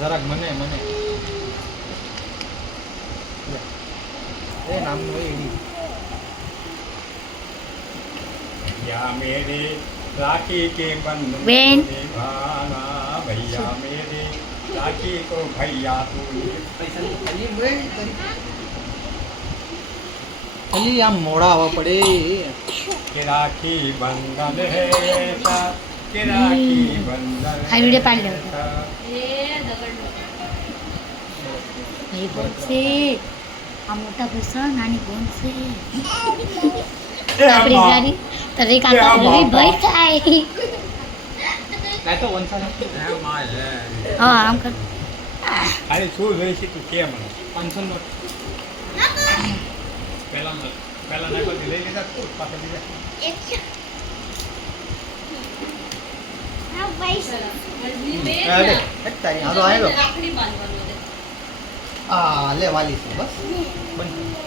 જરાક મને એ નામનું હોય એની भैया मेरे राखी के बंधन बेन। को निभाना भैया मेरे राखी को भैया तू પૈસા ખાલી આમ મોડા આવવા પડે के राखी बंधन है ऐसा के राखी बंधन આ વિડીયો પાડી લો. ऐसा। ભાઈ કોણ છે આ મોટા ભૂસા નાની કોણ છે આપણી ગાડી તરે કાકા ભાઈ ભાઈ થાય કાંઈ તો વંશા નથી હા આમ કર ખાલી શું જોઈ છે તું કેમ 500 નોટ પહેલા નાખો લઈ લીધા તું પાછળ લીધા અરે હેઠતા અહીં. હાલો આયો આ લે વાલી છે બસ બંધ